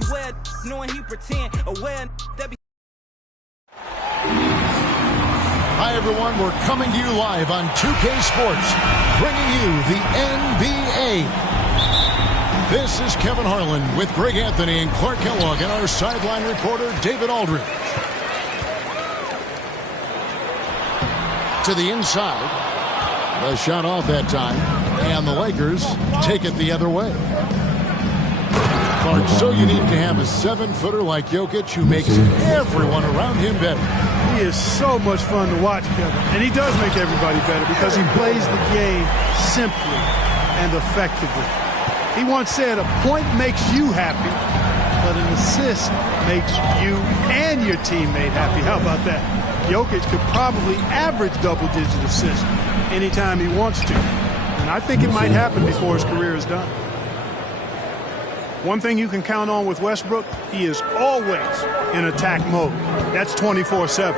Beware knowing he pretend. Aware that be. Hi, everyone. We're coming to you live on 2K Sports, bringing you the NBA. This is Kevin Harlan with Greg Anthony and Clark Kellogg and our sideline reporter, David Aldridge. To the inside. The shot off that time. And the Lakers take it the other way. Clark, so unique to have a 7-footer like Jokic who makes everyone around him better. He is so much fun to watch, Kevin. And he does make everybody better because he plays the game simply and effectively. He once said, a point makes you happy, but an assist makes you and your teammate happy. How about that? Jokic could probably average double-digit assists anytime he wants to. And I think it might happen before his career is done. One thing you can count on with Westbrook, he is always in attack mode. That's 24/7.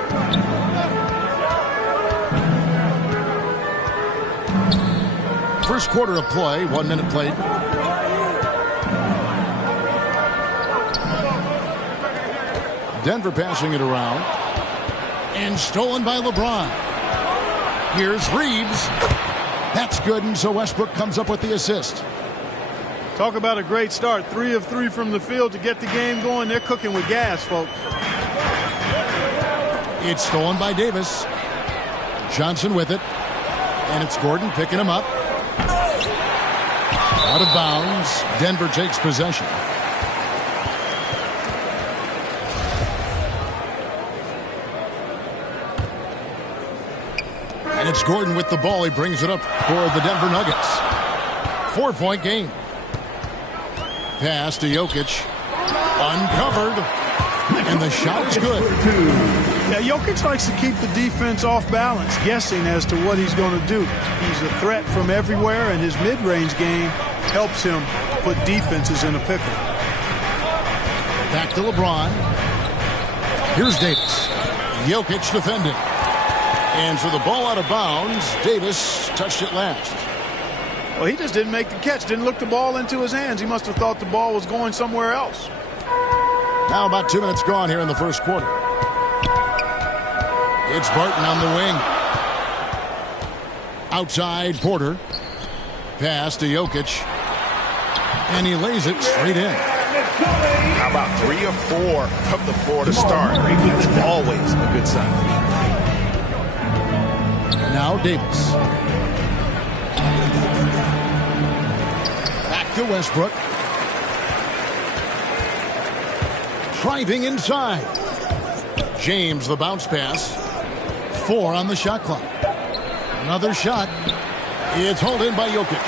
First quarter of play, 1 minute played. Denver passing it around. And stolen by LeBron. Here's Reeves. That's good, and so Westbrook comes up with the assist. Talk about a great start. 3 of 3 from the field to get the game going. They're cooking with gas, folks. It's stolen by Davis. Johnson with it. And it's Gordon picking him up. Out of bounds. Denver takes possession. And it's Gordon with the ball. He brings it up for the Denver Nuggets. 4-point game. Pass to Jokic. Uncovered. And the shot is good. Yeah, Jokic likes to keep the defense off balance, guessing as to what he's going to do. He's a threat from everywhere, and his mid-range game helps him put defenses in a pickle. Back to LeBron. Here's Davis. Jokic defending. And for the ball out of bounds, Davis touched it last. Well, he just didn't make the catch, didn't look the ball into his hands. He must have thought the ball was going somewhere else. Now about 2 minutes gone here in the first quarter. It's Barton on the wing. Outside Porter. Pass to Jokic. And he lays it straight in. How about 3 or 4 from the floor to start? That's always a good sign. Now Davis. Back to Westbrook. Driving inside. James, the bounce pass. 4 on the shot clock. Another shot. It's hauled in by Jokic.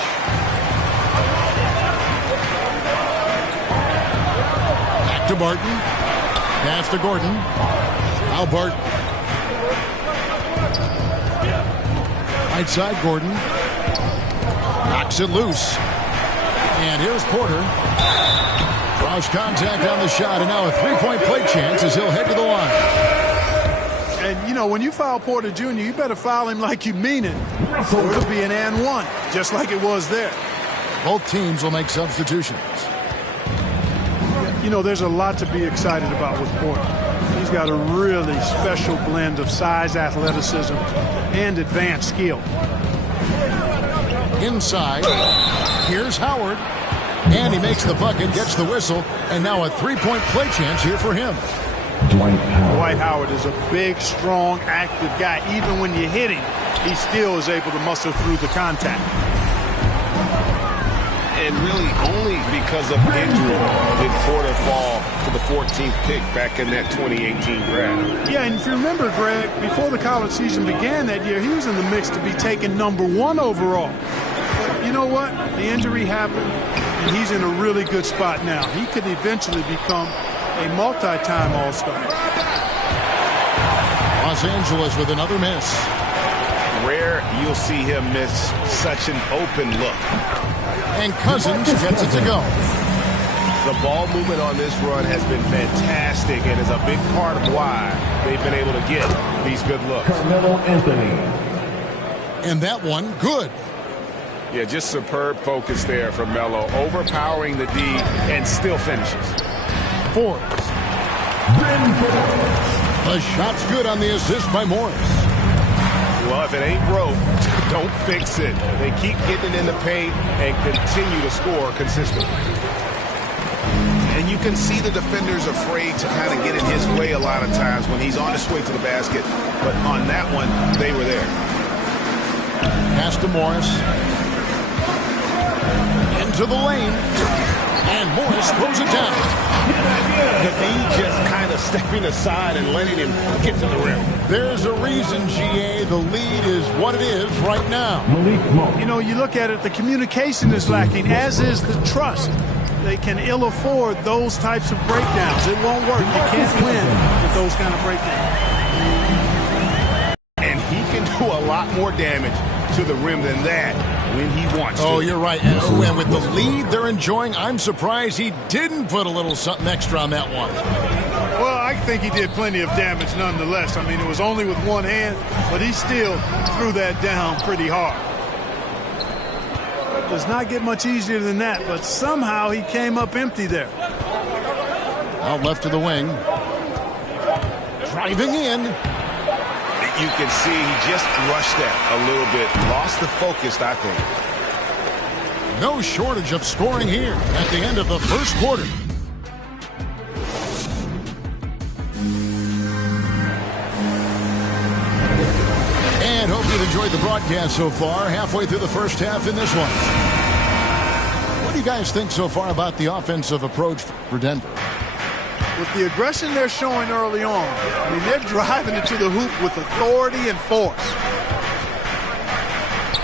Back to Barton. Pass to Gordon. Now Barton. Right side, Gordon. Knocks it loose. And here's Porter. Cross contact on the shot, and now a 3-point play chance as he'll head to the line. And, you know, when you foul Porter Jr., you better foul him like you mean it. Or it'll be an and one, just like it was there. Both teams will make substitutions. You know, there's a lot to be excited about with Porter. He's got a really special blend of size, athleticism, and advanced skill. Inside, here's Howard. And he makes the bucket, gets the whistle, and now a 3-point play chance here for him. Dwight Howard is a big, strong, active guy. Even when you hit him, he still is able to muscle through the contact. And really only because of injury did Porter fall to the 14th pick back in that 2018 draft. Yeah, and if you remember, Greg, before the college season began that year, he was in the mix to be taken #1 overall. But you know what? The injury happened, and he's in a really good spot now. He could eventually become a multi-time All-Star. Los Angeles with another miss. Rare you'll see him miss such an open look. And Cousins gets it to go. The ball movement on this run has been fantastic and is a big part of why they've been able to get these good looks. Carmelo Anthony. And that one, good. Yeah, just superb focus there from Melo, overpowering the D and still finishes. Forbes. The shot's good on the assist by Morris. Well, if it ain't broke, don't fix it. They keep getting it in the paint and continue to score consistently. And you can see the defenders afraid to kind of get in his way a lot of times when he's on his way to the basket. But on that one, they were there. Pass to Morris. Into the lane. And Morris throws it down. Naveed just kind of stepping aside and letting him get to the rim. There's a reason, GA, the lead is what it is right now. You know, you look at it, the communication is lacking, as is the trust. They can ill afford those types of breakdowns. It won't work. You can't win with those kind of breakdowns. And he can do a lot more damage to the rim than that when he wants to. Oh, you're right. And with the lead they're enjoying, I'm surprised he didn't put a little something extra on that one. Well, I think he did plenty of damage nonetheless. I mean, it was only with one hand, but he still threw that down pretty hard. Does not get much easier than that, but somehow he came up empty there. Out left to the wing. Driving in. You can see he just rushed that a little bit. Lost the focus, I think. No shortage of scoring here at the end of the first quarter. And hope you've enjoyed the broadcast so far. Halfway through the first half in this one. What do you guys think so far about the offensive approach for Denver? With the aggression they're showing early on, I mean, they're driving it to the hoop with authority and force.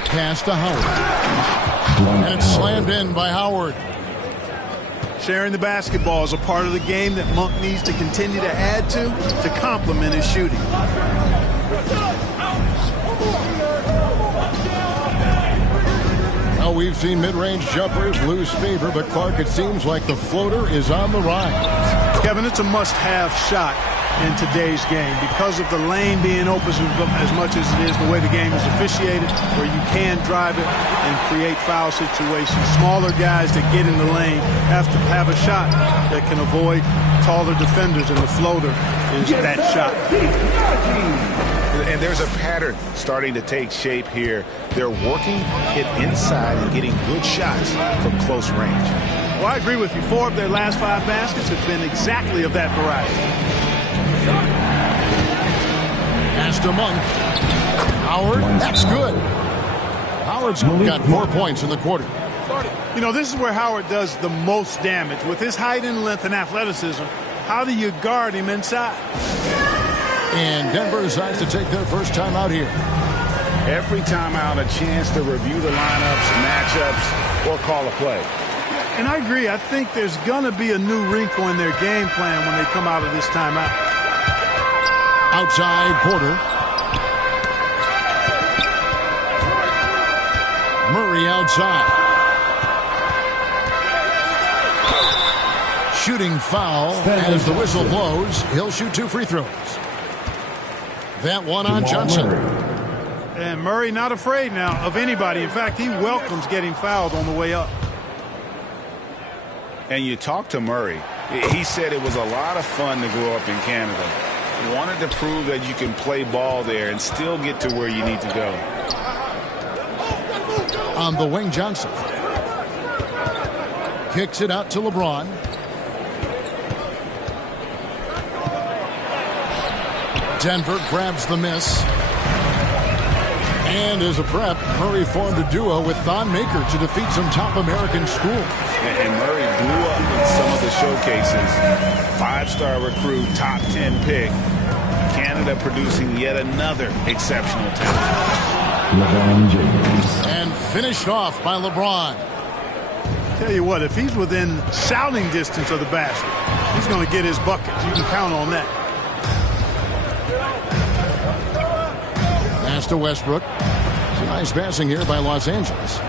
Pass to Howard. And it's slammed in by Howard. Sharing the basketball is a part of the game that Monk needs to continue to add to complement his shooting. Well, we've seen mid-range jumpers lose favor, but Clark, it seems like the floater is on the rise. Kevin, it's a must-have shot in today's game because of the lane being open as much as it is, the way the game is officiated, where you can drive it and create foul situations. Smaller guys that get in the lane have to have a shot that can avoid taller defenders, and the floater is that shot. And there's a pattern starting to take shape here. They're working it inside and getting good shots from close range. Well, I agree with you. 4 of their last 5 baskets have been exactly of that variety. Pass to Monk. Howard, that's good. Howard's got 4 points in the quarter. You know, this is where Howard does the most damage. With his height and length and athleticism, how do you guard him inside? And Denver decides to take their first time out here. Every time out, a chance to review the lineups, matchups, or call a play. And I agree. I think there's going to be a new wrinkle in their game plan when they come out of this timeout. Outside, Porter. Murray outside. Shooting foul as the whistle blows. He'll shoot 2 free throws. That one on Johnson. And Murray not afraid now of anybody. In fact, he welcomes getting fouled on the way up. And you talk to Murray. He said it was a lot of fun to grow up in Canada. He wanted to prove that you can play ball there and still get to where you need to go. On the wing, Johnson. Kicks it out to LeBron. Denver grabs the miss. And as a prep, Murray formed a duo with Thon Maker to defeat some top American schools. And Murray blew up in some of the showcases. 5-star recruit, top 10 pick. Canada producing yet another exceptional talent. LeBron James. And finished off by LeBron. Tell you what, if he's within shouting distance of the basket, he's going to get his buckets. You can count on that. Pass to Westbrook. Some nice passing here by Los Angeles.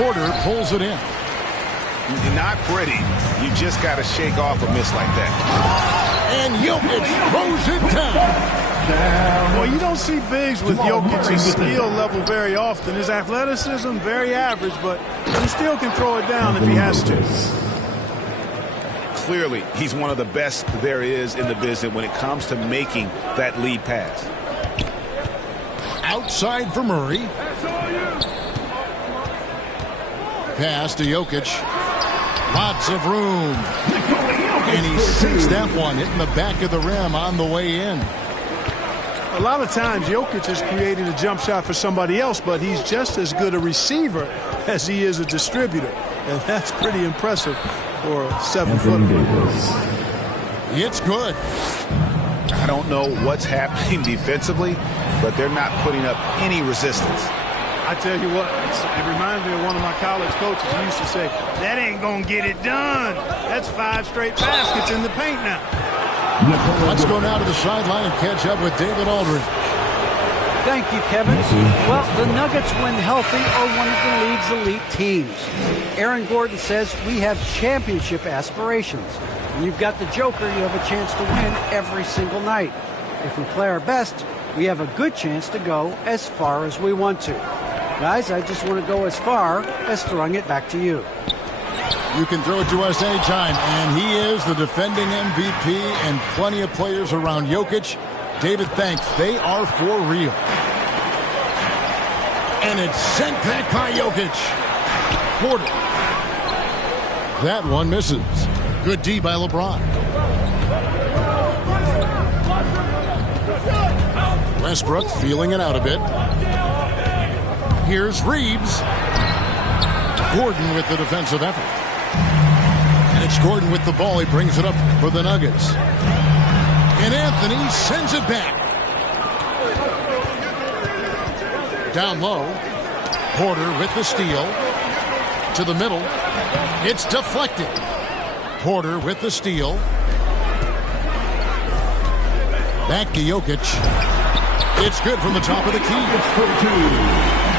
Porter pulls it in. Not pretty. You just got to shake off a miss like that. And Jokic throws it down. Well, you don't see bigs with Jokic's skill level very often. His athleticism, very average, but he still can throw it down if he has to. Clearly, he's one of the best there is in the business when it comes to making that lead pass. Outside for Murray. Pass to Jokic. Lots of room. And he sinks that one, hitting the back of the rim on the way in. A lot of times, Jokic is creating a jump shot for somebody else, but he's just as good a receiver as he is a distributor. And that's pretty impressive for a 7-footer. It's good. I don't know what's happening defensively, but they're not putting up any resistance. I tell you what, it reminds me of one of my college coaches. He used to say, that ain't going to get it done. That's 5 straight baskets in the paint now. Let's go now to the sideline and catch up with David Aldridge. Thank you, Kevin. Well, the Nuggets, when healthy, are one of the league's elite teams. Aaron Gordon says we have championship aspirations. When you've got the Joker, you have a chance to win every single night. If we play our best, we have a good chance to go as far as we want to. Guys, I just want to go as far as throwing it back to you. You can throw it to us anytime, and he is the defending MVP and plenty of players around Jokic. David thanks. They are for real. And it's sent back by Jokic. Porter. That one misses. Good D by LeBron. Westbrook feeling it out a bit. Here's Reeves. Gordon with the defensive effort. And it's Gordon with the ball. He brings it up for the Nuggets. And Anthony sends it back. Down low. Porter with the steal. To the middle. It's deflected. Porter with the steal. Back to Jokic. It's good from the top of the key.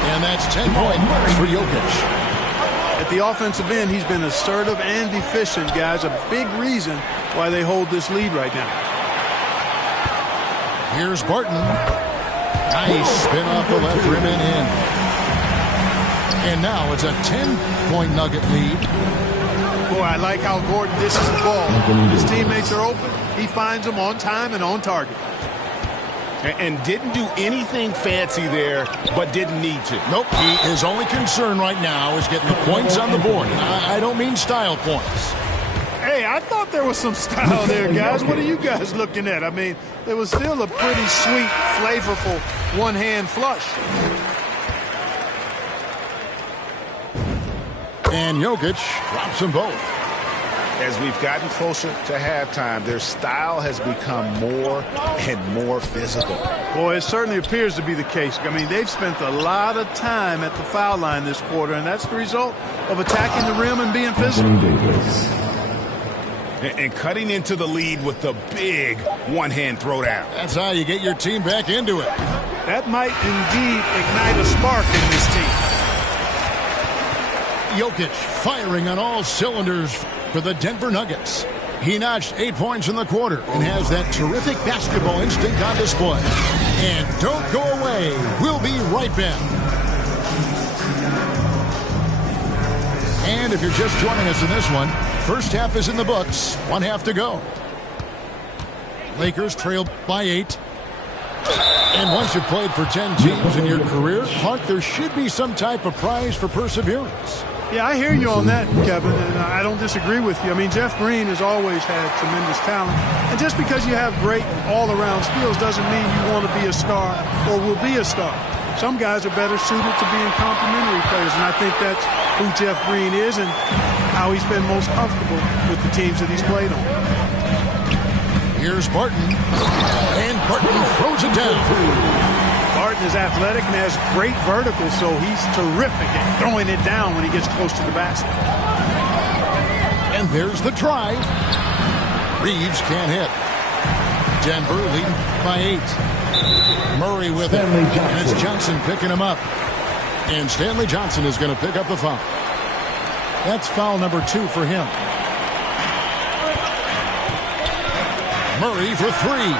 And that's 10 points for Jokic. At the offensive end, he's been assertive and efficient, guys. A big reason why they hold this lead right now. Here's Barton. Nice spin off the left rim and in. And now it's a 10-point Nugget lead. Boy, I like how Gordon dishes the ball. His teammates are open. He finds them on time and on target. And didn't do anything fancy there, but didn't need to. Nope. His only concern right now is getting the points on the board. I don't mean style points. Hey, I thought there was some style there, guys. What are you guys looking at? I mean, it was still a pretty sweet, flavorful one-hand flush. And Jokic drops them both. As we've gotten closer to halftime, their style has become more and more physical. Boy, it certainly appears to be the case. I mean, they've spent a lot of time at the foul line this quarter, and that's the result of attacking the rim and being physical. And cutting into the lead with the big one-hand throwdown. That's how you get your team back into it. That might indeed ignite a spark in this team. Jokic firing on all cylinders for the Denver Nuggets. He notched 8 points in the quarter and has that terrific basketball instinct on display. And don't go away. We'll be right back. And if you're just joining us in this one, first half is in the books. 1 half to go. Lakers trail by 8. And once you've played for 10 teams in your career, Clark, there should be some type of prize for perseverance. Yeah, I hear you on that, Kevin, and I don't disagree with you. I mean, Jeff Green has always had tremendous talent. And just because you have great all-around skills doesn't mean you want to be a star or will be a star. Some guys are better suited to being complementary players, and I think that's who Jeff Green is and how he's been most comfortable with the teams that he's played on. Here's Barton, and Barton throws it down. Barton is athletic and has great vertical, so he's terrific at throwing it down when he gets close to the basket. And there's the drive. Reeves can't hit. Denver leading by 8. Murray with it, and it's Johnson picking him up. And Stanley Johnson is going to pick up the foul. That's foul number 2 for him. Murray for three.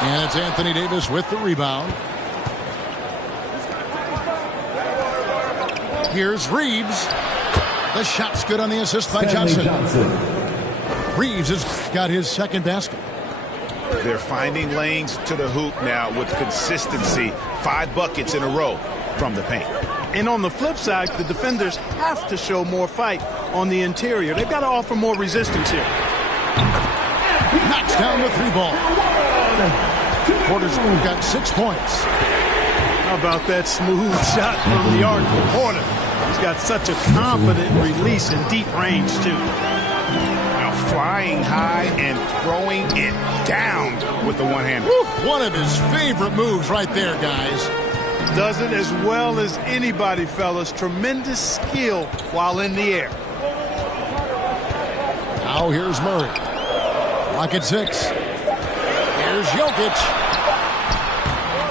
And it's Anthony Davis with the rebound. Here's Reeves. The shot's good on the assist by Johnson. Reeves has got his second basket. They're finding lanes to the hoop now with consistency. 5 buckets in a row from the paint. And on the flip side, the defenders have to show more fight on the interior. They've got to offer more resistance here. Knocks down the 3-ball. Porter's got 6 points. How about that smooth shot from the arc for Porter? He's got such a confident release in deep range, too. Now flying high and throwing it down with the one-hander. One of his favorite moves right there, guys. Does it as well as anybody, fellas. Tremendous skill while in the air. Now here's Murray. Lock at 6. Here's Jokic.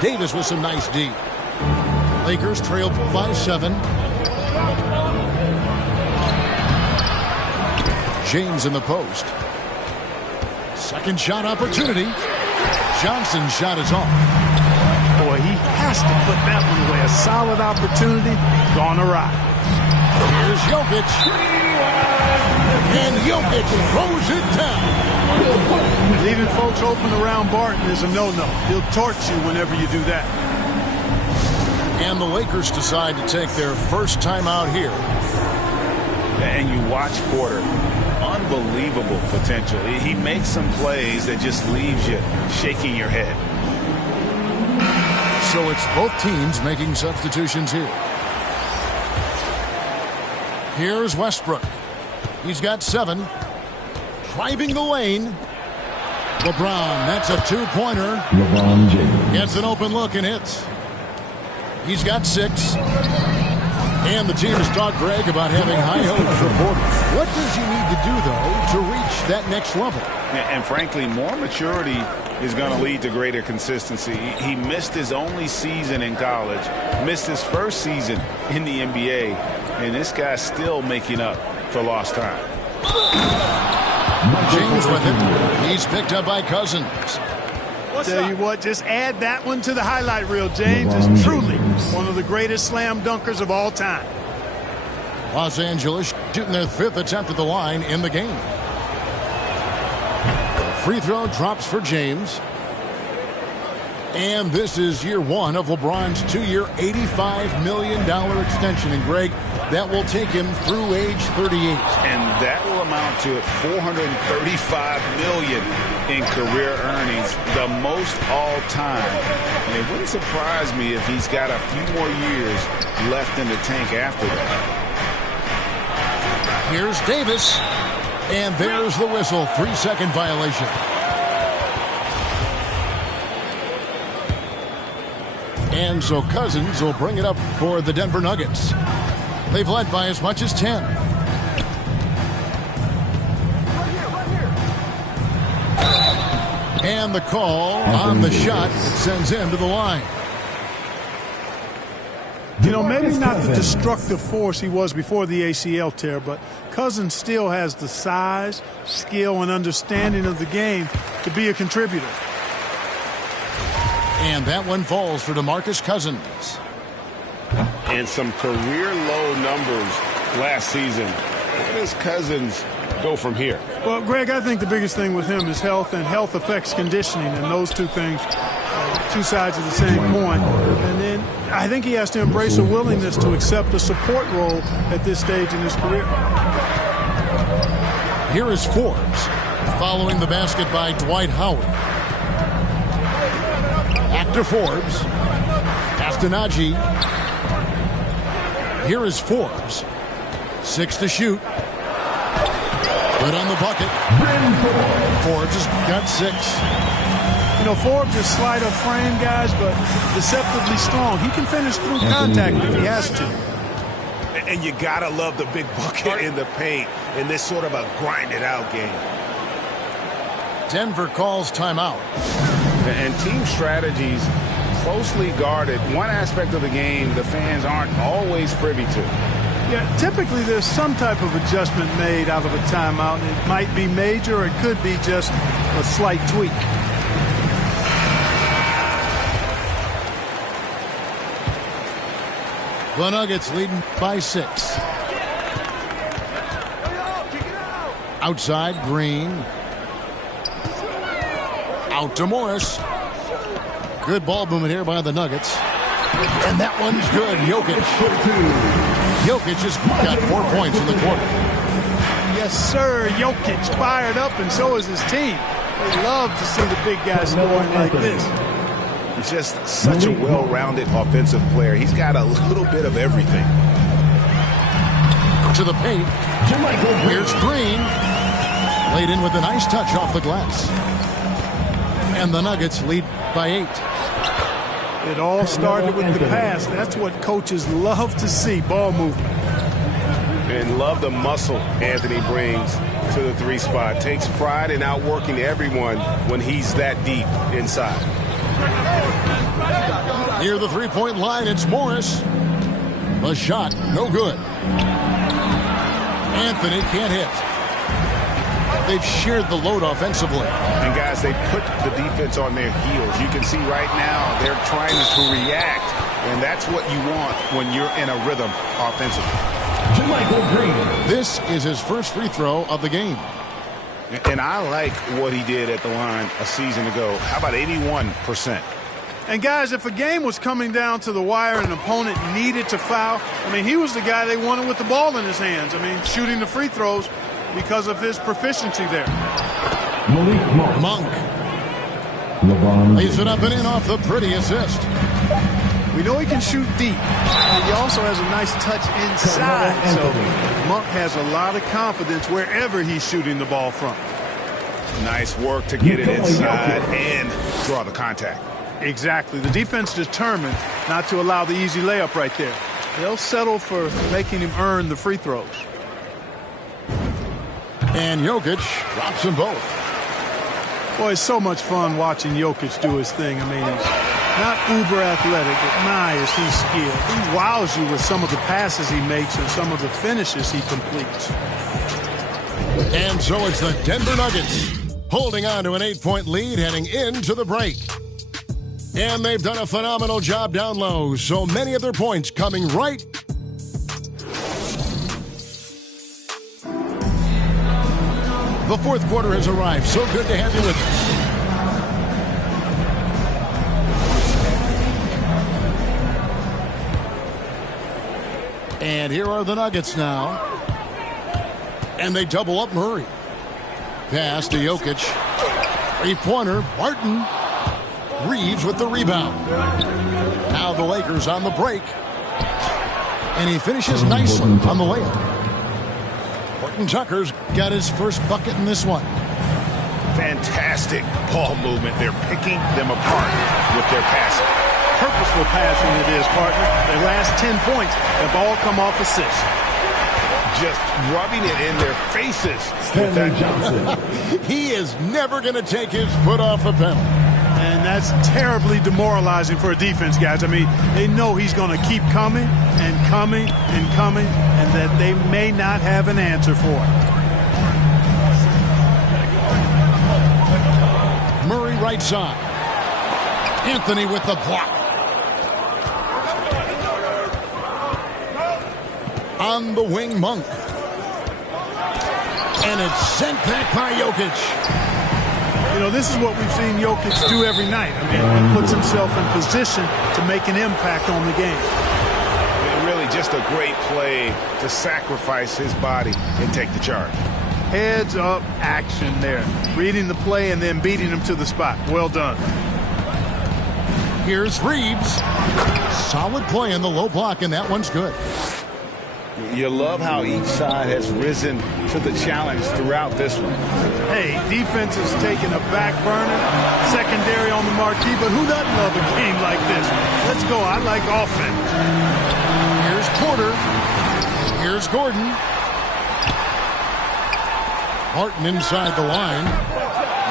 Davis with some nice D. Lakers trailed by 7. James in the post. Second shot opportunity. Johnson's shot is off. Boy, he has to put that one away. A solid opportunity gone awry. Here's Jokic. And Jokic throws it down. Leaving folks open around Barton is a no-no. He'll torch you whenever you do that. And the Lakers decide to take their first time out here. And you watch Porter. Unbelievable potential. He makes some plays that just leaves you shaking your head. So it's both teams making substitutions here. Here's Westbrook. He's got 7. Driving the lane. LeBron, that's a 2-pointer. LeBron James gets an open look and hits. He's got 6. And the team has talked, Greg, about having high hopes for Porter. What does he need to do, though, to reach that next level? And frankly, more maturity is going to lead to greater consistency. He missed his only season in college, missed his first season in the NBA, and this guy's still making up for lost time. James with it. He's picked up by Cousins. Tell you what, just add that one to the highlight reel. James is truly one of the greatest slam dunkers of all time. Los Angeles shooting their 5th attempt at the line in the game. The free throw drops for James. And this is year 1 of LeBron's 2-year, $85 million extension. And Greg, that will take him through age 38. And that will amount to $435 million in career earnings, the most all time. And it wouldn't surprise me if he's got a few more years left in the tank after that. Here's Davis. And there's the whistle. 3-second violation. And so Cousins will bring it up for the Denver Nuggets. They've led by as much as 10. And the call on the shot sends him to the line. You know, maybe not the destructive force he was before the ACL tear, but Cousins still has the size, skill, and understanding of the game to be a contributor. And that one falls for DeMarcus Cousins. And some career low numbers last season. Where does Cousins go from here? Well, Greg, I think the biggest thing with him is health, and health affects conditioning, and those two things, two sides of the same coin. And then I think he has to embrace a willingness to accept a support role at this stage in his career. Here is Forbes following the basket by Dwight Howard. Back to Forbes. Pass to Najee. Here is Forbes. 6 to shoot. Good on the bucket. Forbes has got 6. You know, Forbes is slight of frame, guys, but deceptively strong. He can finish through contact if he has to. And you gotta love the big bucket in the paint in this sort of a grinded-out game. Denver calls timeout. And team strategies closely guarded. One aspect of the game the fans aren't always privy to. Yeah, typically there's some type of adjustment made out of a timeout. It might be major, or it could be just a slight tweak. The Nuggets leading by 6. Outside, Green. Out to Morris. Good ball movement here by the Nuggets. And that one's good. Jokic. Jokic just got 4 points in the quarter. Yes, sir. Jokic fired up, and so is his team. They love to see the big guys scoring like this. He's just such a well-rounded offensive player. He's got a little bit of everything. To the paint. Here's Green. Laid in with a nice touch off the glass. And the Nuggets lead by 8. It all started with the pass. That's what coaches love to see, ball movement. And love the muscle Anthony brings to the 3 spot. Takes pride in outworking everyone when he's that deep inside. Near the 3-point line, it's Morris. A shot, no good. Anthony can't hit. They've shared the load offensively. And guys, they put the defense on their heels. You can see right now they're trying to react, and that's what you want when you're in a rhythm offensively. This is his first free throw of the game. And I like what he did at the line a season ago. How about 81%? And guys, if a game was coming down to the wire and an opponent needed to foul, I mean, he was the guy they wanted with the ball in his hands. I mean, shooting the free throws because of his proficiency there. Monk. Lays it up and in off the pretty assist. We know he can shoot deep, and he also has a nice touch inside. So Monk has a lot of confidence wherever he's shooting the ball from. Nice work to get it inside and draw the contact. Exactly. The defense determined not to allow the easy layup right there. They'll settle for making him earn the free throws. And Jokic drops them both. Boy, it's so much fun watching Jokic do his thing. I mean, he's not uber athletic, but my, is he skilled. He wows you with some of the passes he makes and some of the finishes he completes. And so it's the Denver Nuggets holding on to an 8-point lead heading into the break. And they've done a phenomenal job down low. So many of their points coming right. The fourth quarter has arrived. So good to have you with us. And here are the Nuggets now. And they double up Murray. Pass to Jokic. 3-pointer. Barton. Reeves with the rebound. Now the Lakers on the break. And he finishes nicely on the layup. Horton Tucker's got his first bucket in this one. Fantastic ball movement. They're picking them apart with their passing. Purposeful passing it is, partner. Their last 10 points have all come off assists. Just rubbing it in their faces. Stanley Johnson. He is never going to take his foot off the pedal. And that's terribly demoralizing for a defense, guys. I mean, they know he's going to keep coming and coming and coming, and that they may not have an answer for it. Murray right side. Anthony with the block. On the wing, Monk. And it's sent back by Jokic. You know, this is what we've seen Jokic do every night. I mean, he puts himself in position to make an impact on the game. Really just a great play to sacrifice his body and take the charge. Heads up action there. Reading the play and then beating him to the spot. Well done. Here's Reeves. Solid play in the low block, and that one's good. You love how each side has risen to the challenge throughout this one. Hey, defense is taking a back burner, secondary on the marquee, but who doesn't love a game like this? Let's go. I like offense. Here's Porter. Here's Gordon. Barton inside the line.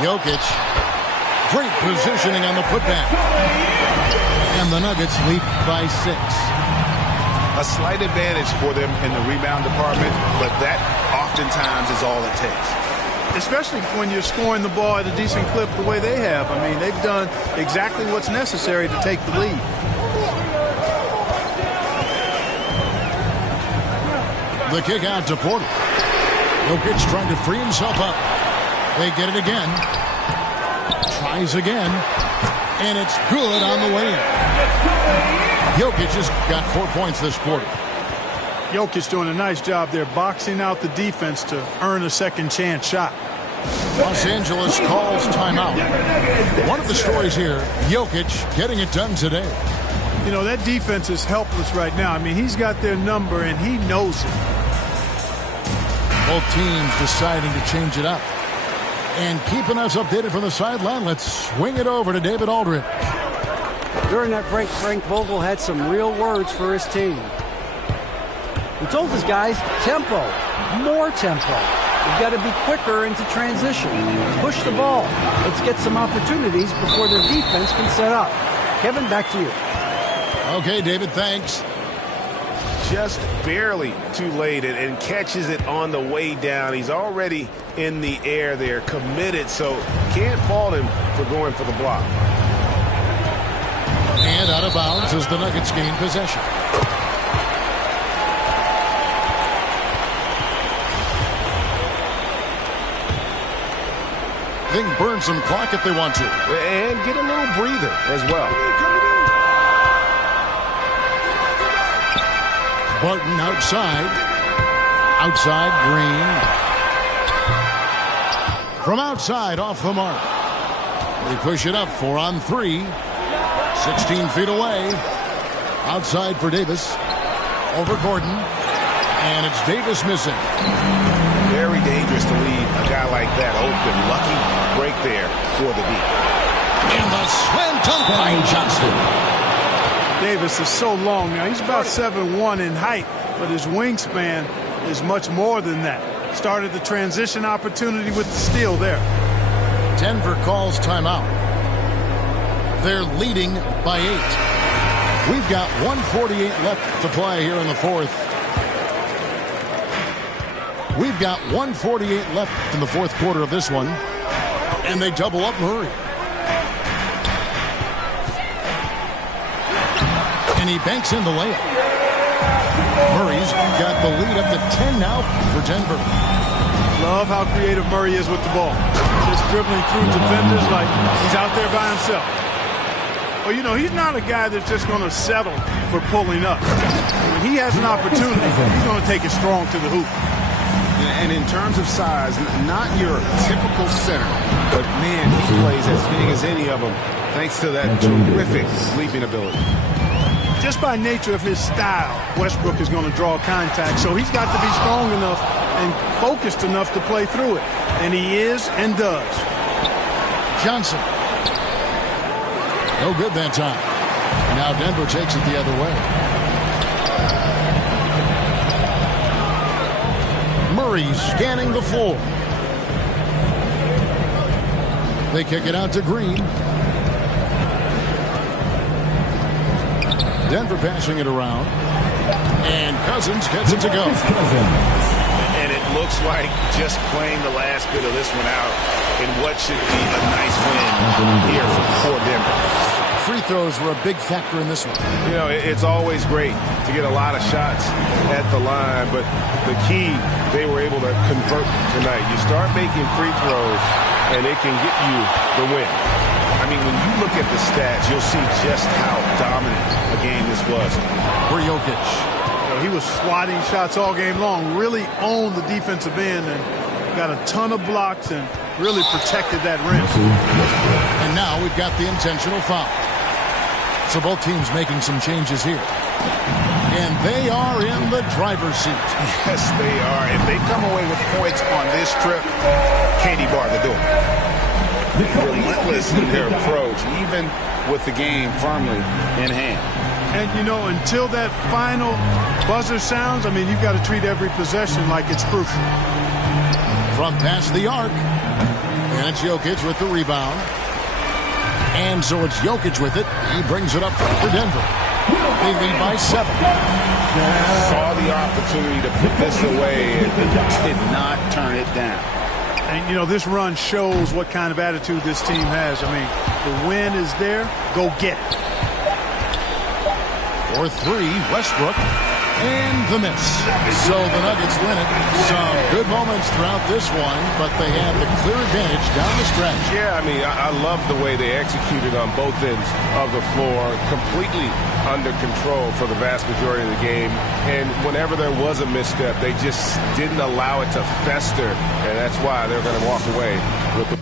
Jokic. Great positioning on the putback. And the Nuggets lead by 6. A slight advantage for them in the rebound department, but that oftentimes is all it takes. Especially when you're scoring the ball at a decent clip the way they have. I mean, they've done exactly what's necessary to take the lead. The kick out to Porter. Jokic trying to free himself up. They get it again. Tries again. And it's good on the way in. Jokic has got 4 points this quarter. Jokic doing a nice job there, boxing out the defense to earn a second chance shot. Los Angeles calls timeout. One of the stories here, Jokic getting it done today. You know, that defense is helpless right now. I mean, he's got their number, and he knows it. Both teams deciding to change it up. And keeping us updated from the sideline, let's swing it over to David Aldridge. During that break, Frank Vogel had some real words for his team. He told his guys, tempo, more tempo. You've got to be quicker into transition. Push the ball. Let's get some opportunities before their defense can set up. Kevin, back to you. Okay, David, thanks. Just barely too late and catches it on the way down. He's already in the air there, committed, so can't fault him for going for the block. And out of bounds as the Nuggets gain possession. They can burn some clock if they want to. And get a little breather as well. Barton outside. Outside, Green. From outside, off the mark. They push it up, 4 on 3. 16 feet away. Outside for Davis. Over Gordon. And it's Davis missing. Very dangerous to leave a guy like that open. Lucky break there for the deep. And the slam dunk by Johnson. Davis is so long now. He's about 7'1" in height, but his wingspan is much more than that. Started the transition opportunity with the steal there. Denver calls timeout. They're leading by 8. We've got 1:48 left to play here in the fourth. We've got 1:48 left in the fourth quarter of this one. And they double up Murray. And he banks in the layup. Murray's got the lead up to 10 now for Denver. Love how creative Murray is with the ball. Just dribbling through defenders like he's out there by himself. Well, you know, he's not a guy that's just going to settle for pulling up. When he has an opportunity, he's going to take it strong to the hoop. And in terms of size, not your typical center, but man, he plays as big as any of them thanks to that terrific leaping ability. Just by nature of his style, Westbrook is going to draw contact, so he's got to be strong enough and focused enough to play through it. And he is and does. Johnson. No good that time. Now Denver takes it the other way. Murray scanning the floor. They kick it out to Green. Denver passing it around. And Cousins gets it to go. And it looks like just playing the last bit of this one out in what should be a nice win here for Denver. Free throws were a big factor in this one. You know, it's always great to get a lot of shots at the line, but the key, they were able to convert tonight. You start making free throws, and it can get you the win. I mean, when you look at the stats, you'll see just how dominant a game this was. For Jokic. You know, he was swatting shots all game long, really owned the defensive end and got a ton of blocks and really protected that rim. And now we've got the intentional foul. So both teams making some changes here. And they are in the driver's seat. Yes, they are. If they come away with points on this trip, can't bar the door. Relentless in their approach, even with the game firmly in hand. And, you know, until that final buzzer sounds, I mean, you've got to treat every possession like it's crucial. From past the arc. And it's Jokic with the rebound. And so it's Jokic with it. He brings it up for Denver. They lead by 7. Saw the opportunity to put this away and did not turn it down. And, you know, this run shows what kind of attitude this team has. I mean, the win is there. Go get it. For 3, Westbrook. And the miss. So the Nuggets win it. Some good moments throughout this one, but they had the clear advantage down the stretch. Yeah, I mean, I love the way they executed on both ends of the floor. Completely under control for the vast majority of the game. And whenever there was a misstep, they just didn't allow it to fester. And that's why they're going to walk away with the